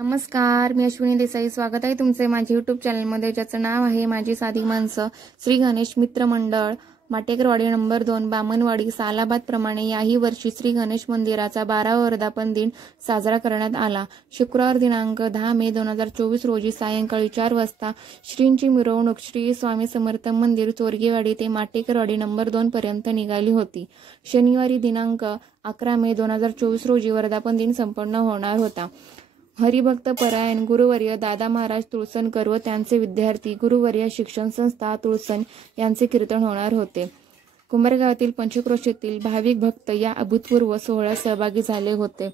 नमस्कार, मी अश्विनी देसाई. स्वागत आहे तुमचे माझ्या यूट्यूब चॅनलमध्ये, ज्याचं नाव आहे माझी साधी माणसं. श्री गणेश मित्र मंडळ, माटेकरवाडी नंबर 2, बामणवाडी, सालाबाद प्रमाणे याही वर्षी श्री गणेश मंदिराचा 12वा वर्धापन दिन साजरा करण्यात आला. शुक्रवार दिनांक 10 मे 2024 रोजी सायंकाळी 4 वाजता श्रींची मिरवणूक श्री स्वामी समर्थ मंदिर, चोरगेवाडी ते माटेकरवाडी नंबर 2 पर्यंत निघाली होती. शनिवारी दिनांक 11 मे 2024 रोजी वर्धापन दिन संपन्न होणार होता. हरिभक्त परायण गुरुवर्य दादा महाराज तुळसनकर व त्यांचे विद्यार्थी गुरुवर्य शिक्षण संस्था तुळसण यांचे कीर्तन होणार होते. कुंभारगावातील पंचक्रोशीतील भाविक भक्त या अभूतपूर्व सोहळ्यात सहभागी झाले होते.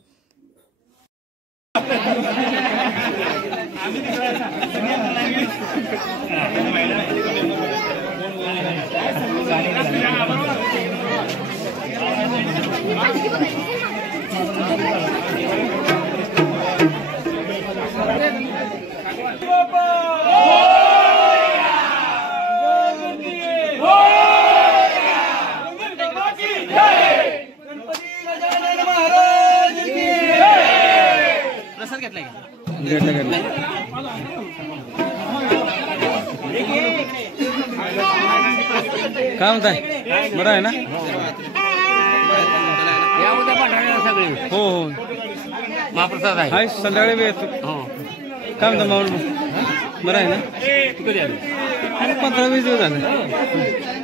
काय म्हणताय, बरं आहे ना? हो हो, महाप्रसाद आहे. संध्याकाळी बी येतो. काय म्हणता माऊल, बरं आहे ना? 15-20 दिवस झाले.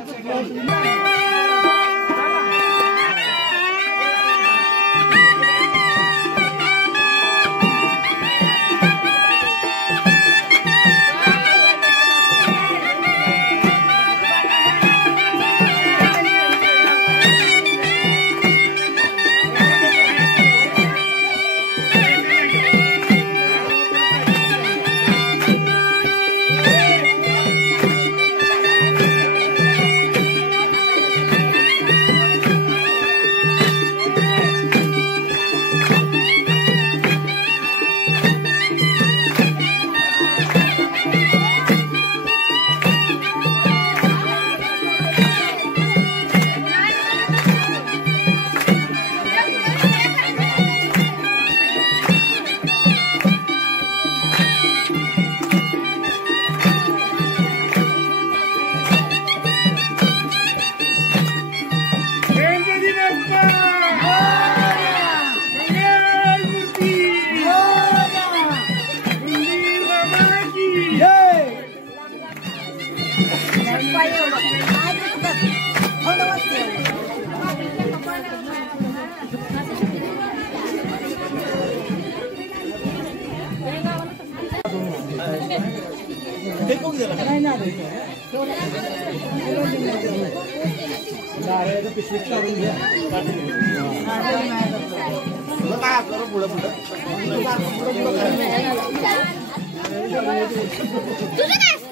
तुझं काय